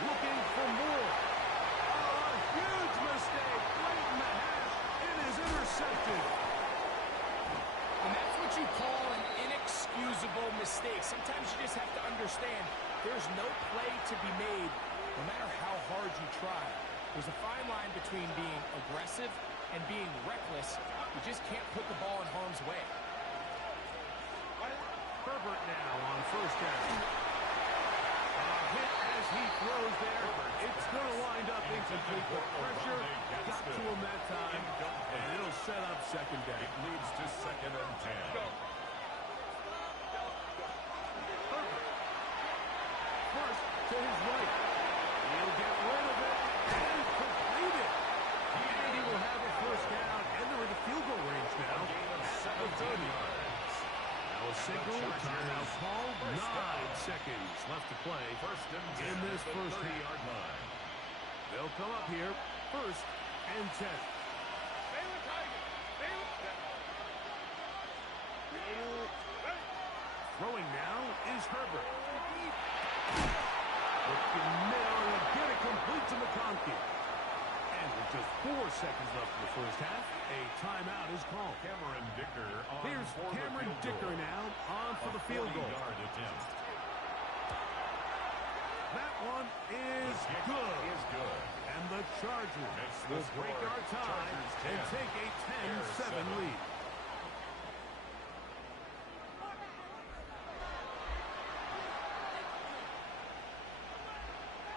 Looking for more. Oh, a huge mistake. Late in the half. It is intercepted. And that's what you call an inexcusable mistake. Sometimes you just have to understand there's no play to be made, no matter how hard you try. There's a fine line between being aggressive and being reckless. You just can't put the ball in harm's way. Herbert now on 1st down. A hit as he throws there. It's going to wind up incomplete. The pressure got to him that time, and it'll set up 2nd down. It leads to 2nd and 10. Herbert. First to his right. He'll get rid of it and complete it. And he will have a 1st down. Entering the field goal range now at the 30. Now a a signal. Timeout called. 9 seconds left to play in this first half. They'll come up here. 1st and 10. Baylor Tigers. Throwing now is Herbert. Looking middle and again it complete to McConkey. And with just 4 seconds left in the first half, a timeout is called. Cameron Dicker on Here's for Cameron the field Dicker goal. now on for the field goal. 40-yard attempt. That one is good. Is good. And the Chargers Makes the will break score. our tie Chargers and 10, take a 10-7 7. lead.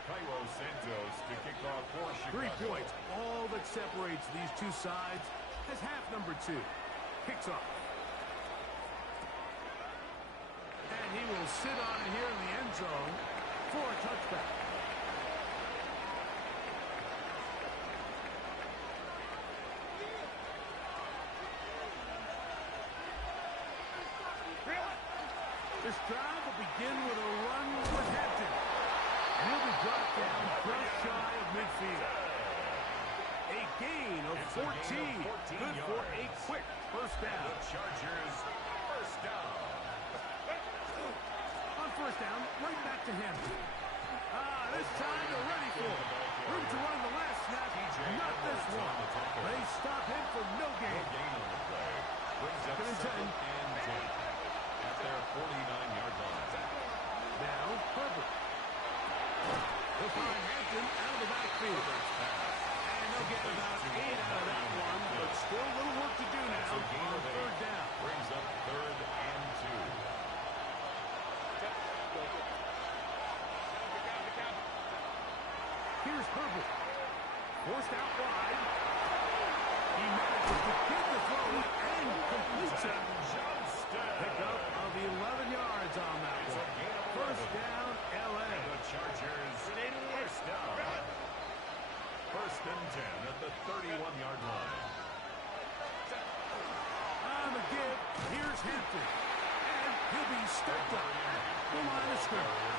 Cairo Santos to kick off for Chicago. 3 points, all that separates these two sides as half number 2 kicks off. And he will sit on it here in the end zone for a touchback. This drive will begin with a run with Hampton. And he'll be brought down just shy of midfield. A gain of 14. Good for a quick first down. The Chargers first down. On first down, right back to Hampton. This time they're ready for it. Room to run the last snap. Not this one. They stop him for no gain. Gain on the play. Brings up 2nd and 10 at their 49-yard line. Now Herbert. They'll find Hampton out of the backfield. And they'll get about 8 out of that one, but still a little work to do now on 3rd down. Brings up 3rd and 2. Here's Herbert. Forced out wide. He manages to get the throw and completes it. Pick up of 11 yards on that one. First down, L.A. The Chargers first down. 1st and 10 at the 31-yard line. On the give, here's Hampton. And he'll be stepped up at the line of scrimmage.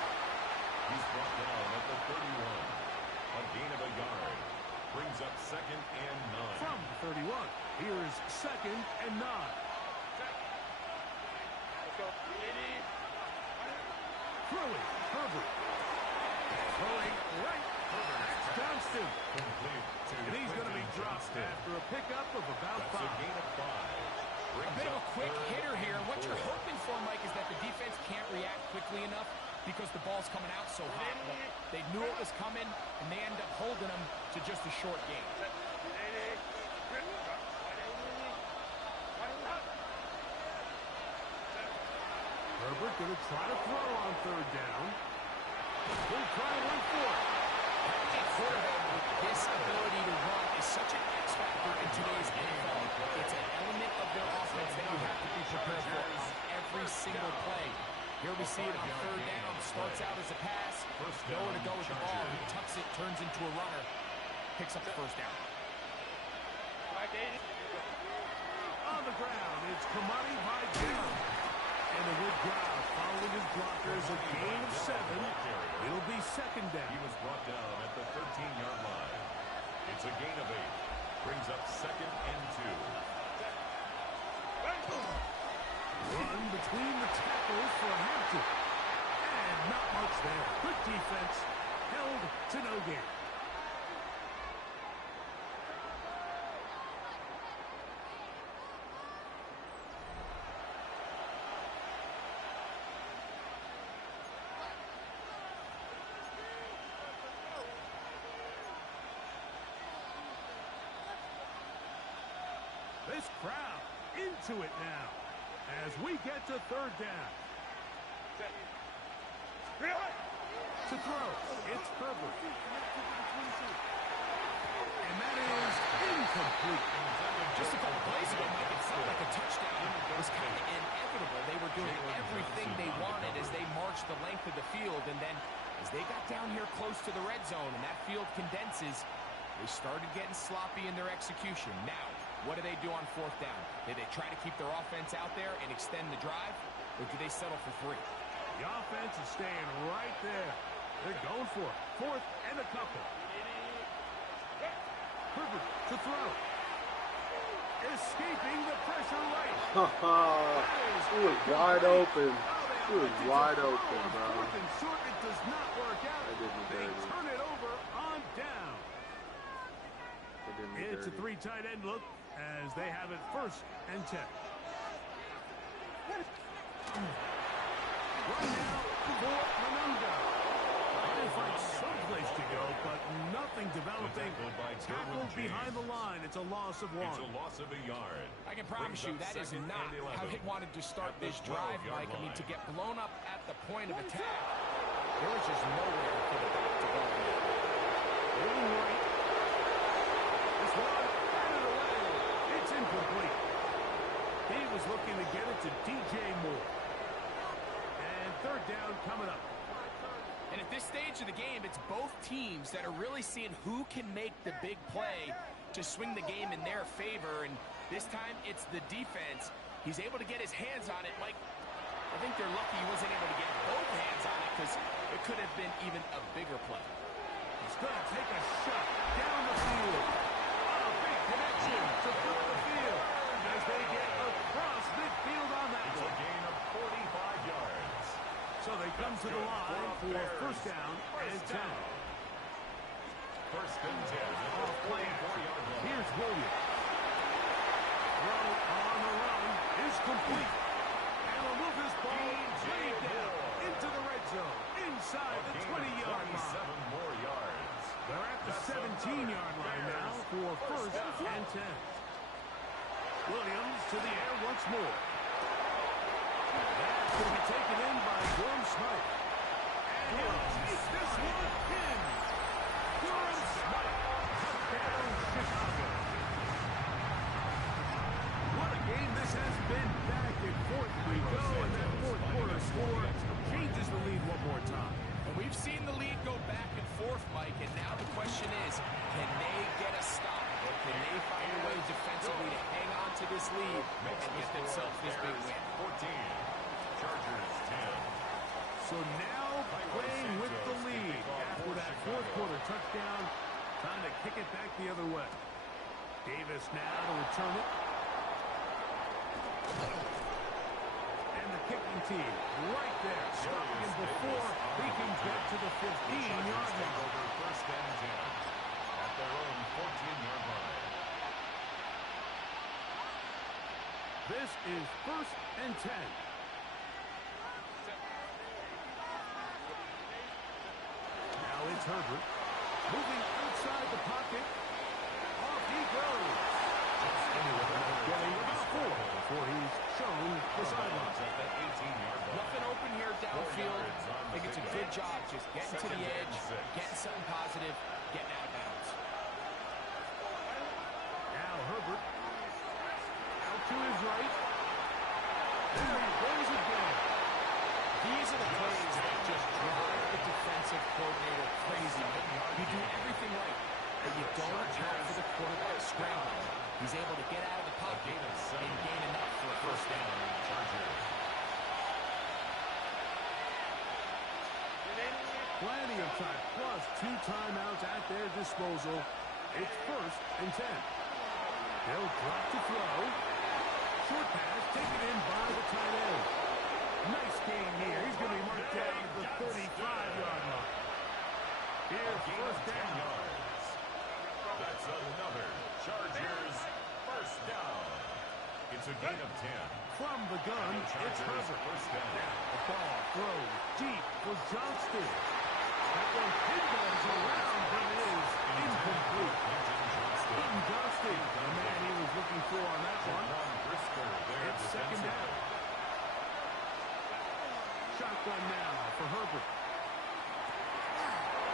He's brought down at the 31. A gain of a yard. Brings up 2nd and 9. From the 31, here's 2nd and 9. Throwing, Herbert. Throwing right. That's Johnston. Complete to And he's going to be dropped Johnston. after a pickup of about That's a 5. gain of 5. A Brings bit of up a quick 3rd hitter here. and What you're 4. hoping for, Mike, is that the defense can't react quickly enough because the ball's coming out so hot. But they knew it was coming, and they end up holding them to just a short game. Herbert going to try to throw on 3rd down. He'll try one for it. A quarterback with this ability to run is such an X factor in today's NFL. It's an element of their offense that you have to be prepared for on every single play. Here we see it on 3rd down. Starts out as a pass. Nowhere to go with the ball. He tucks it, turns into a runner. Picks up the 1st down. On the ground, it's Kamani by Jim. And a good crowd following his blockers. A gain of 7. It'll be 2nd down. He was brought down at the 13-yard line. It's a gain of 8. Brings up 2nd and 2. Run between the tackles for Hampton. And not much there. Good defense. Held to no gain. This crowd into it now as we get to 3rd down. To throw, it's Herbert. And that is incomplete. Just a couple plays ago, Mike, it felt like a touchdown was kind of inevitable. They were doing everything they wanted as they marched the length of the field. And then as they got down here close to the red zone and that field condenses, they started getting sloppy in their execution. Now, What do they do on fourth down? Do they try to keep their offense out there and extend the drive, or do they settle for 3? The offense is staying right there. They're going for it. 4th and a couple. Herbert to throw. Escaping the pressure right. He was wide open. He was wide open, bro. 4th and short, it does not work out. They turn it over on down. It's a 3 tight end look as they have it 1st and 10. Right now for Renunga. They find someplace to go, but nothing developing. Tackled behind the line. It's a loss of 1. It's a loss of a yard. I can promise you that is not how they wanted to start this drive, Mike. I mean, to get blown up at the point of attack, there was just nowhere for the back to go. Moving right. This one, batted away. It's incomplete. He was looking to get it to DJ Moore. And 3rd down coming up. And at this stage of the game, it's both teams that are really seeing who can make the big play to swing the game in their favor. And this time, it's the defense. He's able to get his hands on it. Mike, I think they're lucky he wasn't able to get both hands on it because it could have been even a bigger play. He's going to take a shot down the field. A big connection to flip the field as they get across midfield on that It's one. a gain of 45 yards. So they come to the line for 1st down and 10. 1st and 10 at the 44-yard line. Here's Williams. Throw on the run is complete. And they'll move this ball way down into the red zone, inside the 20-yard line. 7 more yards. They're at the 17-yard line now for 1st and 10. Williams to the air once more. That's going to be taken in by Durham Smythe. And he'll take this one in. Durham Smythe, touchdown Chicago. What a game this has been. Back and forth we go, and that 4th quarter score changes the lead one more time. And we've seen the lead go back and forth, Mike, and now the question is, can they get a stop? Or can they find a way defensively to hang on to this lead and get themselves this big win? 14. Chargers 10. So now playing with the lead after that 4th quarter touchdown, trying to kick it back the other way. Davis now to return it. And the kicking team right there, stopping him before he can get to the 15-yard line. Over 1st and 10 at their own 14-yard line. This is 1st and 10. Now it's Herbert. Moving outside the pocket. Off he goes. Getting about 4 before he's shown the sidelines. At that 18-yard line. Nothing open here downfield. I think it's a good job just getting to the edge, getting something positive, getting out of bounds. Now Herbert. Out to his right. There he goes again. These are the plays that just drive the defensive coordinator crazy. You do everything right, but you don't account for the quarterback scrambling. He's able to get out of the pocket and gain enough for a 1st down. Plenty of time, plus 2 timeouts at their disposal. It's 1st and 10. They'll drop to throw. Short pass taken in by the tight end. Nice gain here. He's going to be marked down at the 35-yard line. Here's 1st down. That's another Chargers 1st down. It's a gain of 10. From the gun, it's Herbert. 1st down. The ball throws deep for Johnston. That one pinballs around, but it is incomplete. Quentin Johnston, the man he was looking for on that one. It's 2nd down. Shotgun now for Herbert.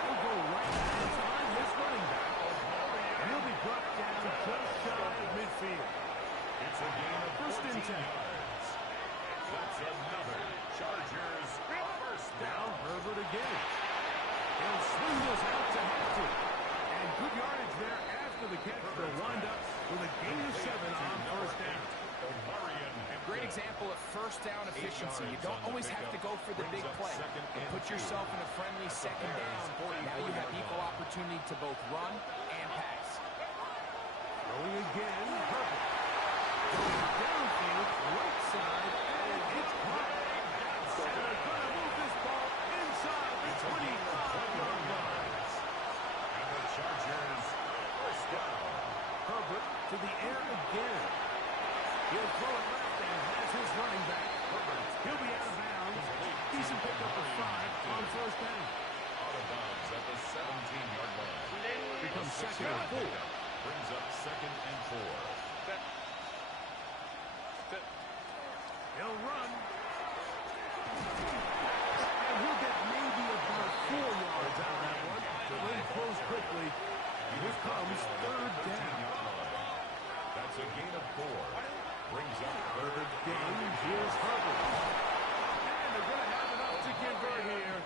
He'll go right inside his running back. And he'll be brought down just shy of midfield. It's a gain of 1st and 10. yards. That's another Chargers 1st Now down. Herbert again. He'll swing this out to Hampton. And good yardage there after after the catch, they'll wind up with a gain of 7 on first down. Great example of first down efficiency. You don't always have to go for the big play. You put yourself in a friendly second down. Now you have equal opportunity to both run and pass. Throwing again, Herbert. Going downfield, right side, and it's caught. And they're going to move this ball inside the 25-yard line. And the Chargers first down. Herbert to the air again. He'll throw it left and has his running back. He'll be out of bounds. Decent pickup of 5 on first down. Out of bounds at the 17-yard line. Becomes second and 4. Brings up second and 4. He'll run. And he'll get maybe about 4 yards out of that one. So then close quickly. Here comes third down. That's a gain of 4. Brings up Third down. Here's Herbert. And they're going to have enough to convert here.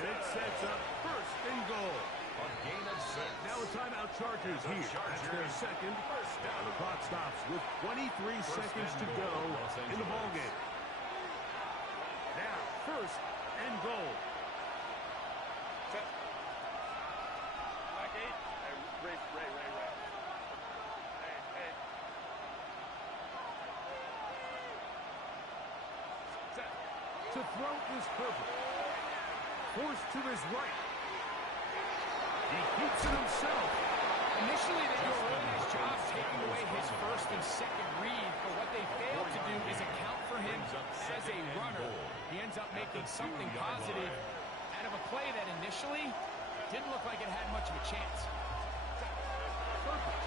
And it sets up first and goal. a gain of 6. Now a timeout Chargers here. That's their second. Now the clock stops with 23 seconds to go in the ballgame. Now, first and goal. Set. Back 8. Hey, Ray. Hey. Set. To throw is Herbert. Forced to his right. He keeps it himself. Initially, they do a really nice job taking away his first and second read, but what they fail to do is account for him as a runner. He ends up making something positive out of a play that initially didn't look like it had much of a chance. Perfect.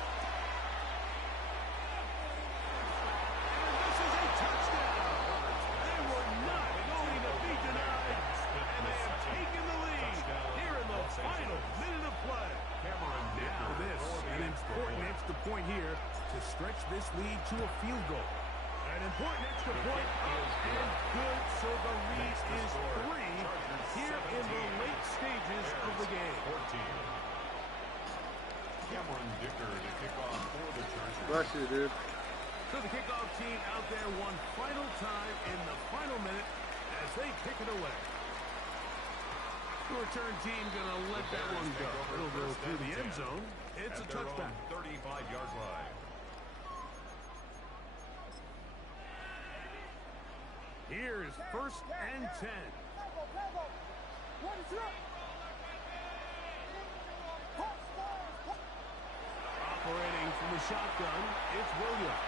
And this is a touchdown. They were not going to be denied, and they have taken the lead here in the final minute of play. Now this, an important extra point here to stretch this lead to a field goal. An important extra point up and good, so the lead is 3 here in the late stages of the game. Cameron Dicker to kick off for the Chargers. Bless you, dude. So the kickoff team out there one final time in the final minute as they kick it away. The return team going to let that one go. It'll go through the end zone. It's a touchback. 35-yard line. Here's first and 10. Operating from the shotgun, it's Williams.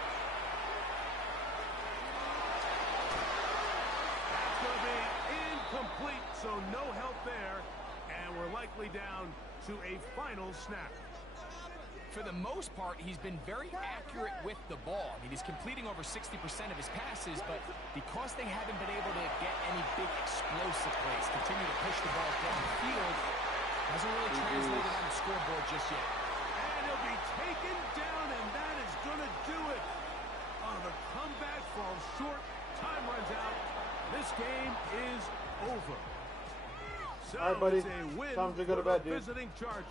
That's going to be incomplete, so no help there. And we're likely down to a final snap. For the most part, he's been very accurate with the ball. I mean, he's completing over 60% of his passes, but because they haven't been able to get any big explosive plays, continue to push the ball downfield, hasn't really translated on the scoreboard just yet. And he'll be taken down, and that is going to do it. Oh, the comeback falls short. Time runs out. This game is over. So all right, buddy. It's a win Time to go to for bed, the dude. visiting Chargers.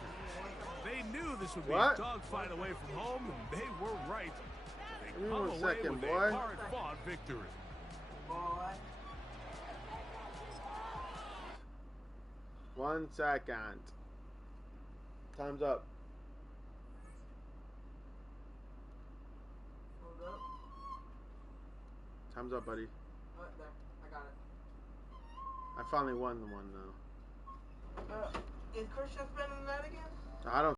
They knew this would be What? a dogfight away from home, and they were right. They Give me come 1 away second, with boy. a hard-fought victory. 1 second. Time's up. Hold up. Time's up, buddy. Oh, there. I got it. I finally won the one, though. Is Christian spinning that again? I don't